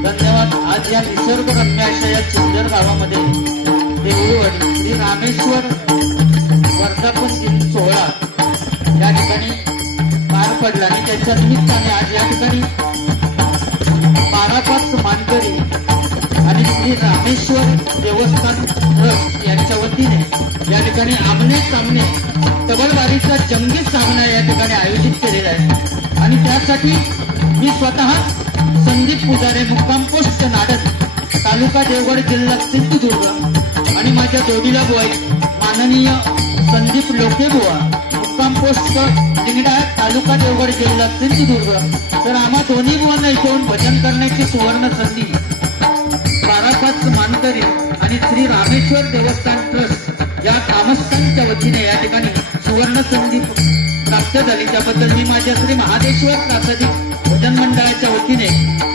धन्यवाद। आज या निसर्गरम्य अशा या चिंजर गावामध्ये देऊळवाडी श्री रामेश्वर वर्धापन दिन सोहळा या ठिकाणी पार पडला आणि त्याच्या निमित्ताने आज या ठिकाणी 12-5 मानकरी आणि श्री रामेश्वर देवस्थान ट्रस्ट यांच्या वतीने या ठिकाणी आमने सामने तबलबारीचा जंगी सामना या ठिकाणी आयोजित केलेला आहे आणि त्यासाठी मी स्वतः संदीप पुजारे मुक्काम पोस्ट नाडद तालुका देवगड जिल्हा सिंधुदुर्ग आणि माझ्या जोडीला बुवा माननीय संदीप लोकेबुवा मुक्काम पोस्ट लिंगडा तालुका देवगड जिल्हा सिंधुदुर्ग। तर आम्हा दोन्ही बुवांना इथून भजन करण्याची सुवर्ण संधी 12-5 मानकरी आणि श्री रामेश्वर देवस्थान ट्रस्ट या ग्रामस्थांच्या वतीने या ठिकाणी सुवर्ण संधी प्राप्त झाली। त्याबद्दल मी माझ्या श्री महादेश्वर प्रासादिक भजन मंडळाच्या वतीने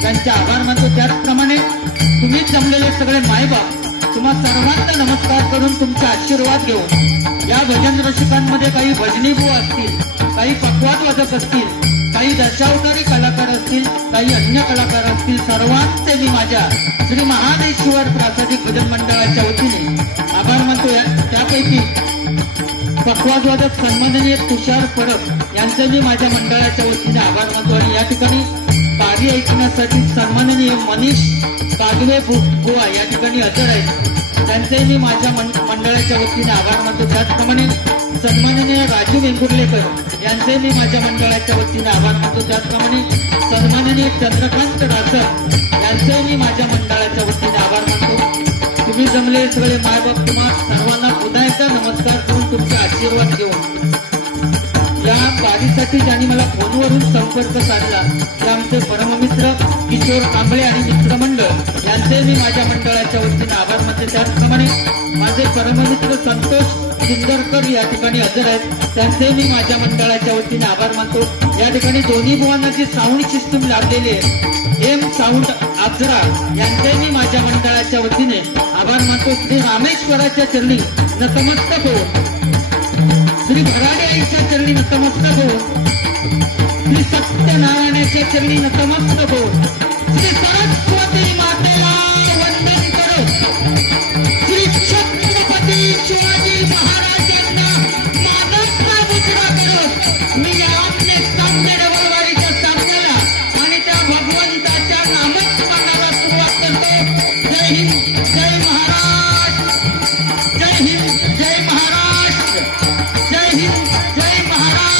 त्यांचे आभार मानतो। त्याचप्रमाणे तुम्ही जमलेले सगळे मायबाप तुम्हा सर्वांना नमस्कार करून तुमचे आशीर्वाद घेऊन या भजन रसिकांमध्ये काही भजनी बुवा असतील, काही पखवाद वादक असतील, काही दशावतारी कलाकार असतील, काही अन्य कलाकार असतील, सर्वांचे मी माझ्या श्री महादेश्वर प्रासादिक भजन मंडळाच्या वतीने आभार मानतो। त्यापैकी पखवादवादक सन्माननीय तुषार परब यांचे मी माझ्या मंडळाच्या वतीने आभार मानतो आणि या ठिकाणी कार्य ऐकण्यासाठी सन्माननीय मनीष कागवे बुवा या ठिकाणी हजर आहेत, त्यांचे मी माझ्या मंडळाच्या वतीने आभार मानतो। त्याचप्रमाणे सन्माननीय राजू वेंगुर्लेकर यांचे मी माझ्या मंडळाच्या वतीने आभार मानतो। त्याचप्रमाणे सन्माननीय चंद्रकांत रासर यांचे मी माझ्या मंडळाच्या वतीने आभार मानतो। तुम्ही जमले सगळे मायबाप तुम्हा सर्वांना पुन्हा एकदा नमस्कार करून तुमचे आशीर्वाद घेऊन या वारीसाठी ज्यांनी मला फोनवरून संपर्क साधला ते आमचे परममित्र किशोर कांबळे आणि मित्रमंडळ यांचे मी माझ्या मंडळाच्या वतीने आभार मानते। त्याचप्रमाणे माझे परममित्र संतोष सुंदरकर या ठिकाणी हजर आहेत, त्यांचे मी माझ्या मंडळाच्या वतीने आभार मानतो। या ठिकाणी दोन्ही बुवांना जी साऊंड सिस्टीम लाभलेली आहे एम साऊंड आजरा यांचे मी माझ्या मंडळाच्या वतीने आभार मानतो। श्री रामेश्वराच्या चरणी नतमस्तक हो, श्री भराडे आईच्या चरणी नतमस्तक हो, श्री सत्यनारायणाच्या चरणी नतमस्तक हो, श्री सरस्वती मातेला वंदन करो, श्री छत्रपती शिवाजी महाराजांना मानवता मुद्रा करो। मी आपले सामने रविवारीच्या सामन्याला आणि त्या भगवंताच्या नामस्मरणाला सुरुवात करतो। जय हिंद, जय महाराष्ट्र, जय हिंद, जय महाराष्ट्र, जय हिंद, जय महाराष्ट्र।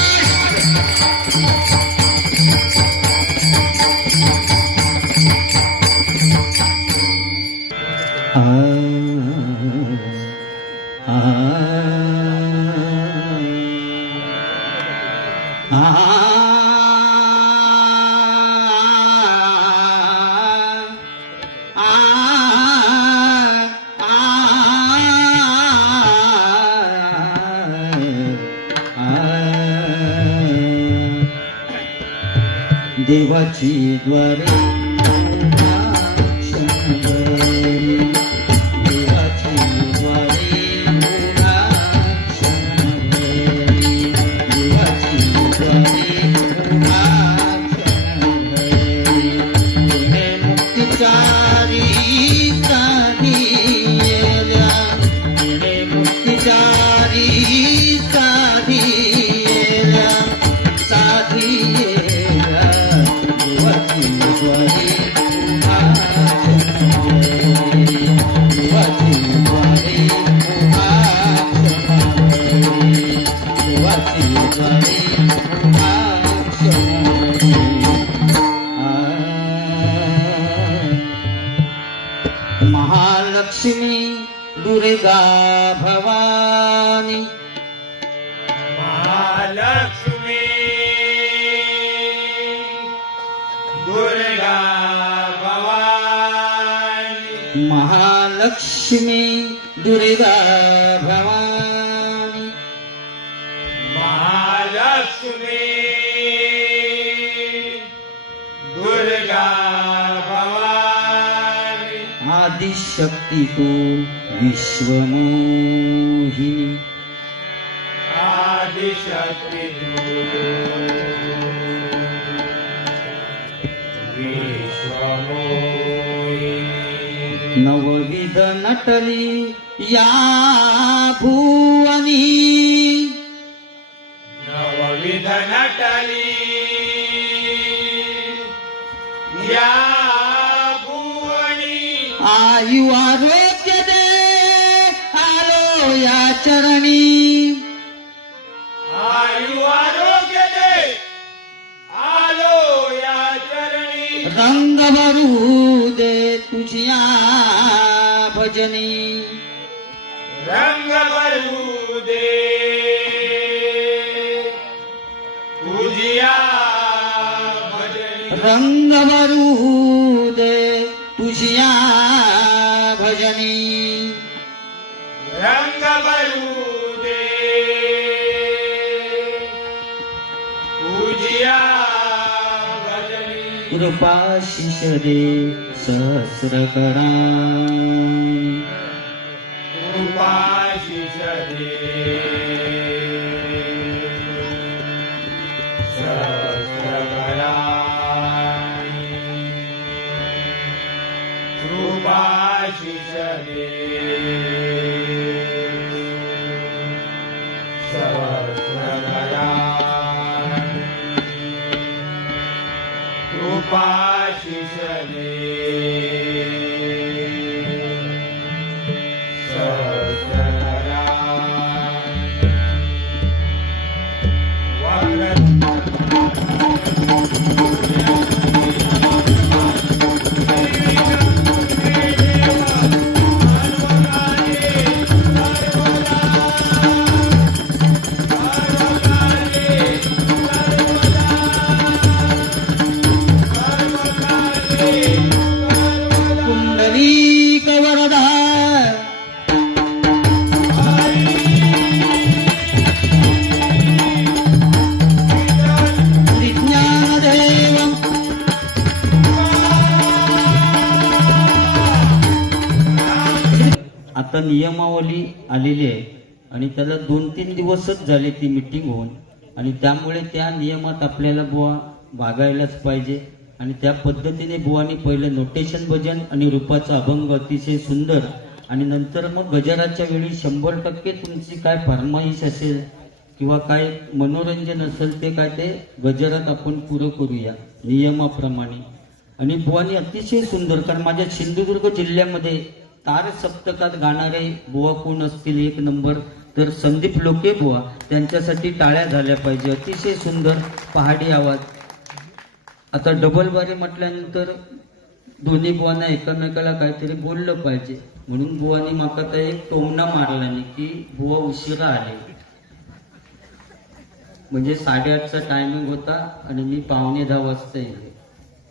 देवाची द्वारे महालक्ष्मी दुर्गा भवानी महालक्ष्मी दुर्गा भवानी महालक्ष्मी दुर्गा भवानी महालक्ष्मी दुर्गा भवानी आदिशक्ति तू विश्वमोहिनी आदिशक्ति विश्वमोहिनी नवविध नटली या भुवनी नवविध नटली या भुवनी आयु आरोग्य दे आलो या चरणी आयु आरोग्य दे आलो या चरणी रंग भरू दे तुझ्या भजनी रंग भरू दे तुझिया भजनी रंग भरू दे तुझ्या भजनी रंग भरू दे तुझिया भजनी कृपाशिष दे सहस्रकरा कृपाशिष दे सहस्रकराणि कृपाशिष दे सहस्रकराणि कृपाशिष दे कुंडलीक वरदा विज्ञानदेव आता नियमावली आलेली आहे आणि त्याला 2-3 दिवसच झाले ती मीटिंग होऊन आणि त्यामुळे त्या नियमात आपल्याला बुवा वागायलाच पाहिजे आणि त्या पद्धतीने बुवानी पहिलं नोटेशन भजन आणि रूपाचा अभंग अतिशय सुंदर आणि नंतर मग गजराच्या वेळी 100% तुमची काय फरमाईश असेल किंवा काय मनोरंजन असेल ते काय ते गजरात आपण पुरं करूया नियमाप्रमाणे. आणि बुवानी अतिशय सुंदर, कारण माझ्या सिंधुदुर्ग जिल्ह्यामध्ये तार सप्तकात गाणारे बुवा कोण असतील एक नंबर तर संदीप लोके बुवा, त्यांच्यासाठी टाळ्या झाल्या पाहिजे. अतिशय सुंदर पहाडी आवाज. आता डबल बारी म्हटल्यानंतर दोन्ही बुवांना एकमेकाला काहीतरी बोललं पाहिजे म्हणून बुवानी माका तर एक टोमणा मारला नाही की बुवा उशिरा आले. म्हणजे 8:30चा टायमिंग होता आणि मी 9:45 वाजता येले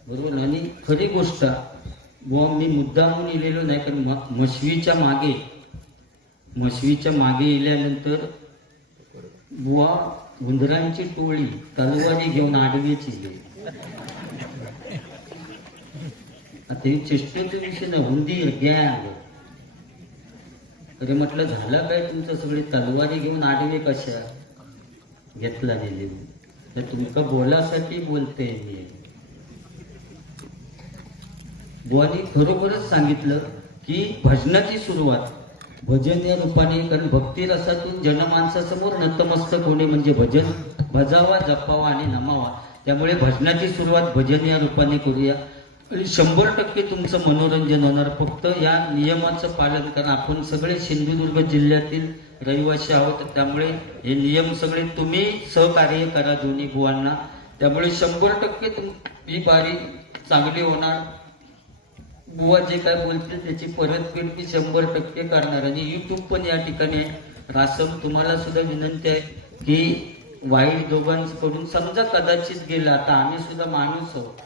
बरोबर. आणि खरी गोष्ट बुवा मी मुद्दामून इलेलो नाही, कारण म्हशवीच्या मागे इल्यानंतर बुवा उंदरांची टोळी तलवारी घेऊन आडवीच इले. आता हे चेष्टेचा विषय ना, उंदीर गॅंग. अरे म्हटलं झालं काय तुमचं, सगळे तलवारी घेऊन आडवे कशा घेतला नेले तर तुमका बोलासाठी बोलते मी. बुवानी खरोखरच सांगितलं की भजनाची सुरुवात भजन या रूपाने, कारण भक्ती रसातून जनमानसासमोर नतमस्तक होणे म्हणजे भजन भजावा जपावा आणि नमावा. त्यामुळे भजनाची सुरुवात भजन या रूपाने करूया आणि 100% तुमचं मनोरंजन होणार. फक्त या नियमाचं पालन करा. आपण सगळे सिंधुदुर्ग जिल्ह्यातील रहिवासी आहोत, त्यामुळे हे नियम सगळे तुम्ही सहकार्य करा दोन्ही बुवांना. त्यामुळे 100% ही बारी चांगली होणार. बुवा जे काय बोलते त्याची परतफेड मी 100% करणार आणि युट्यूब पण या ठिकाणी आहे. रासम तुम्हाला सुद्धा विनंती आहे की वाईट दोघांकडून समजा कदाचित गेला, आता आम्ही सुद्धा माणूस आहोत,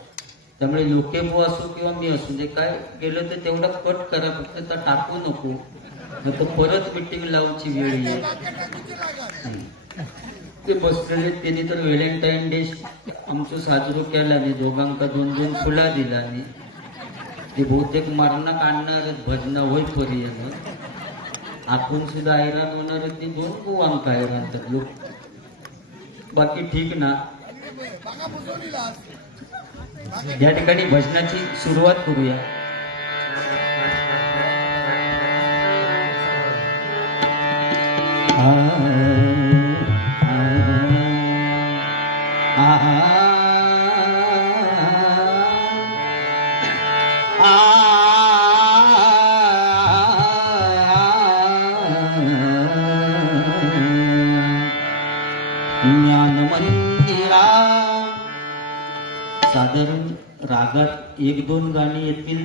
त्यामुळे लोकेबो असो किंवा मी असू दे, काय गेलं तर तेवढं कट करा, फक्त तर टाकू नको, नाही तर परत मिटिंग लावची वेळ येईल. ते बसलेले त्यांनी तर व्हॅलेंटाईन डे आमचं साजरो केला आणि दोघांका 2-2 फुला दिला आणि ते बहुतेक मरणा काढणार भजन होय पर्यंत आपण सुद्धा हैराण होणार, ते 2 बुवांका हैराण तर लोक. बाकी ठीक ना. या ठिकाणी भजनाची सुरुवात करूया. ज्ञान मंदिरा साधारण रागात 1-2 गाणी येतील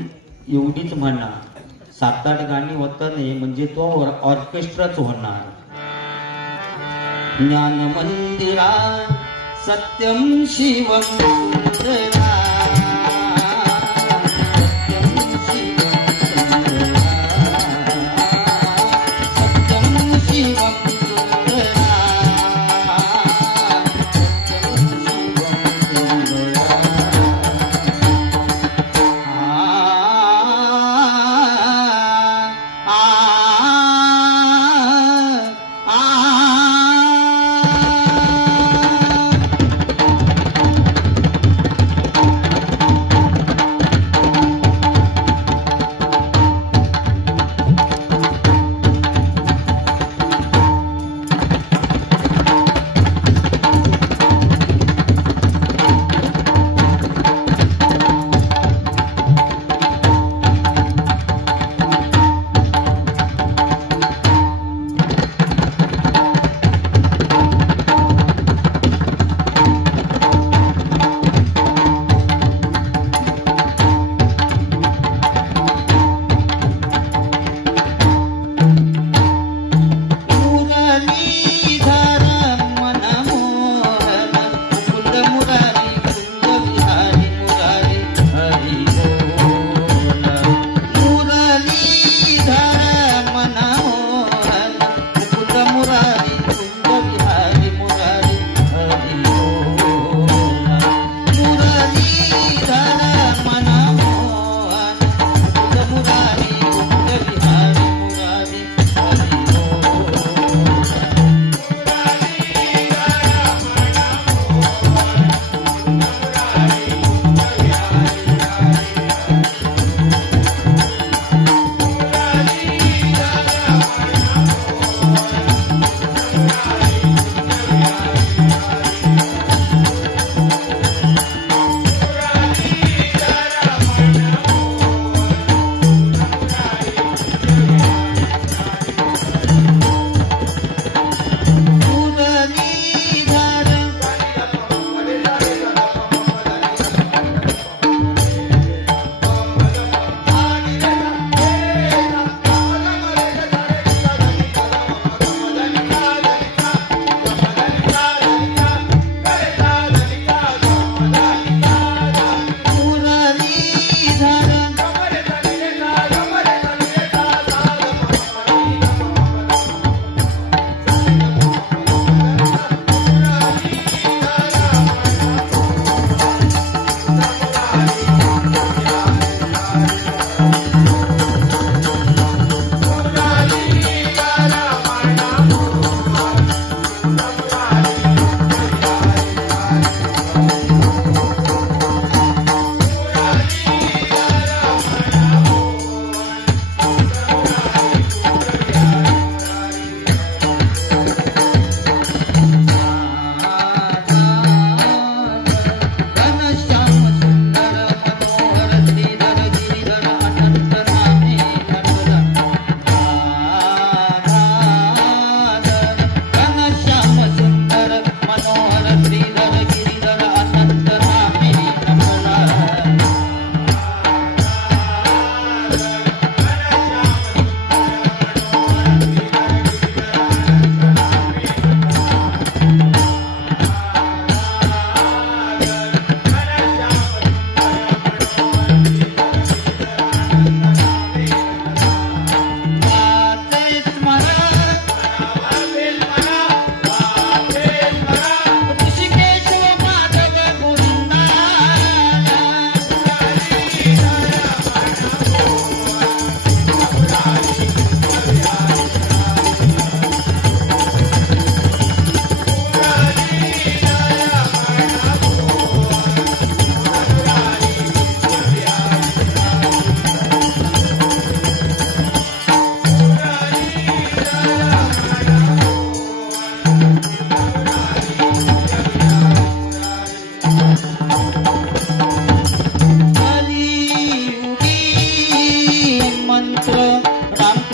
एवढीच म्हणा. 7-8 गाणी होता नाही म्हणजे तो ऑर्केस्ट्राच होणार. ज्ञान मंदिरा सत्यम शिवम सुंदरा, सत्यम शिवम सुंदरा, सत्यम शिवम सुंदरा, सत्यम शिवम सुंदरा.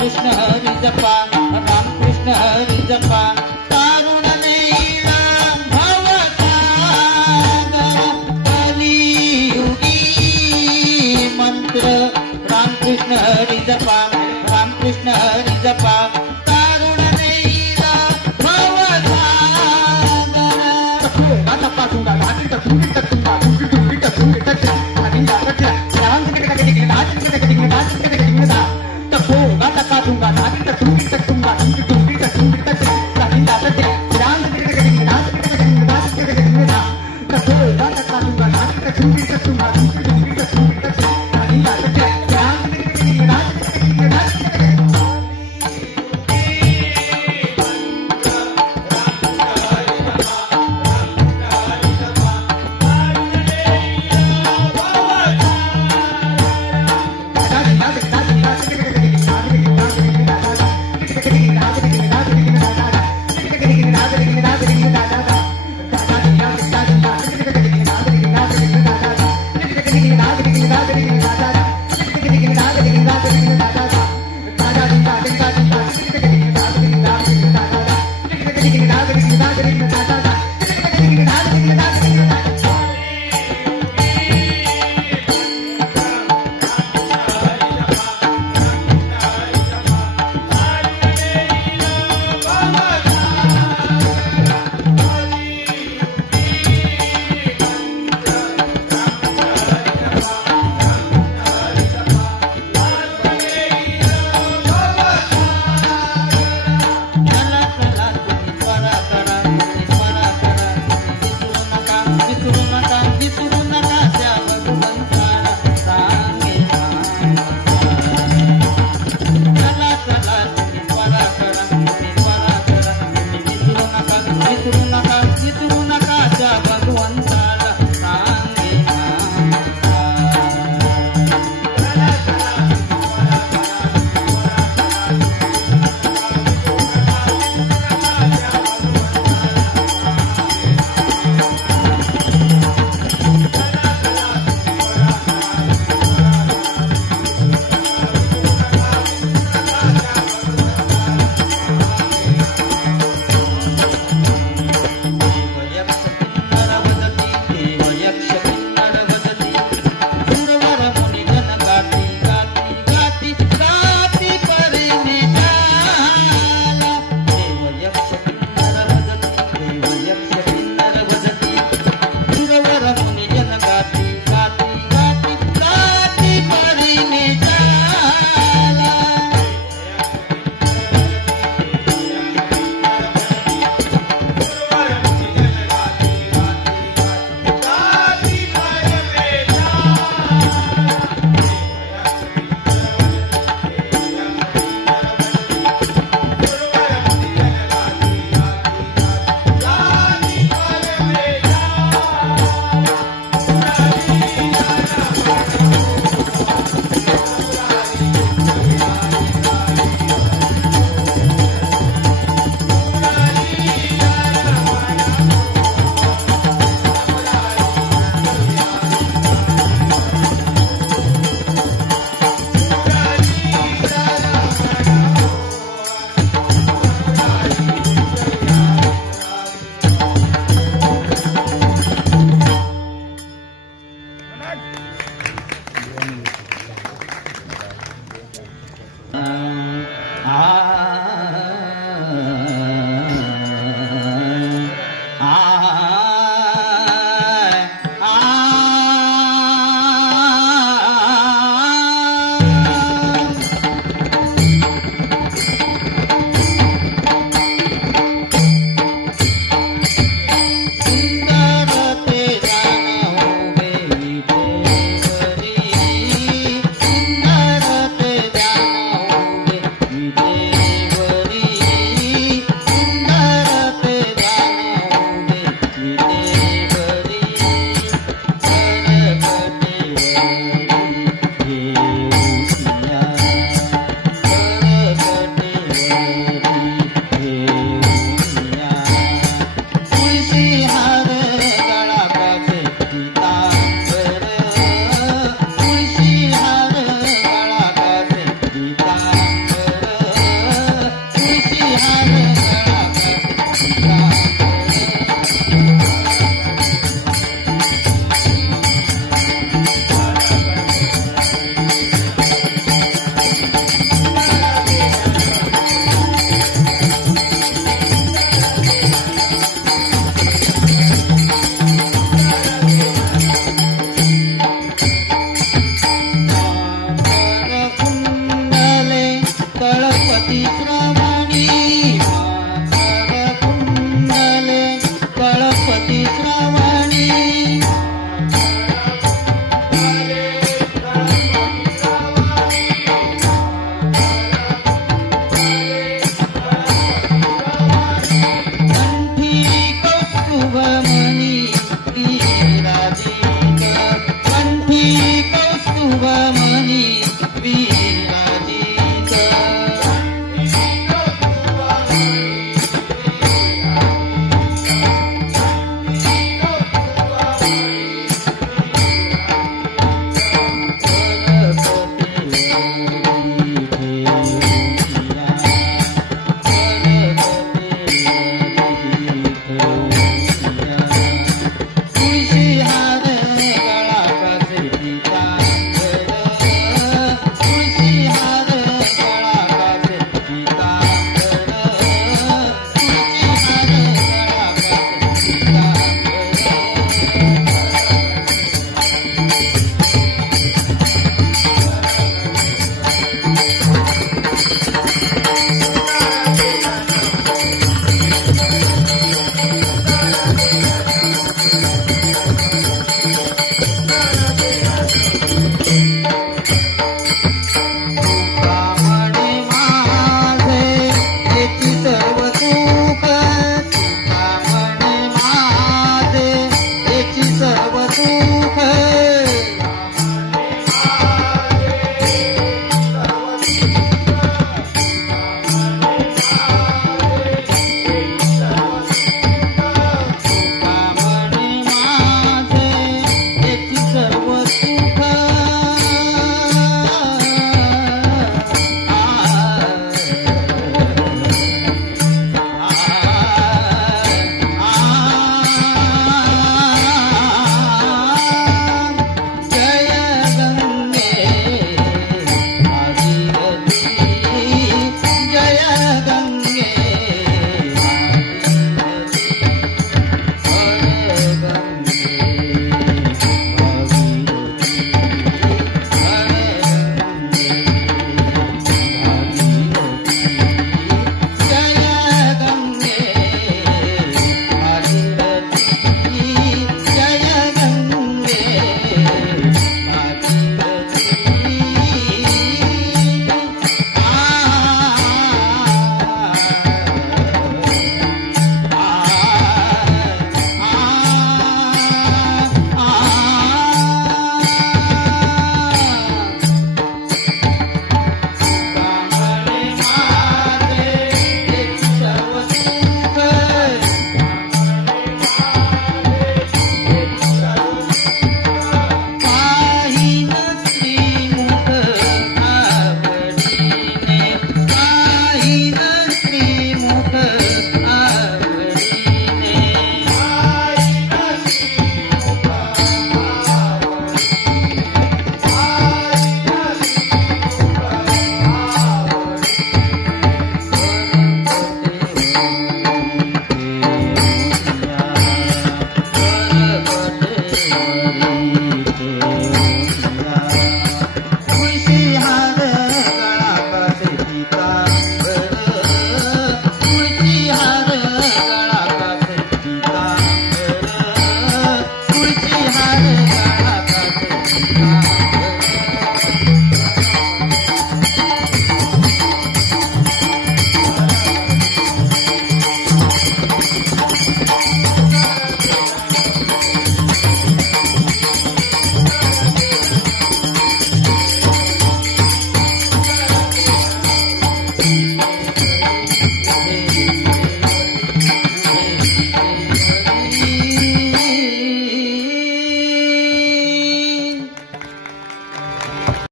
रामकृष्ण हरी जपा रामकृष्ण हरी जपा तारुण नेला भवसागर कलियुगी मंत्र रामकृष्ण हरी जपा रामकृष्ण हरी जपा तारुण नेला आ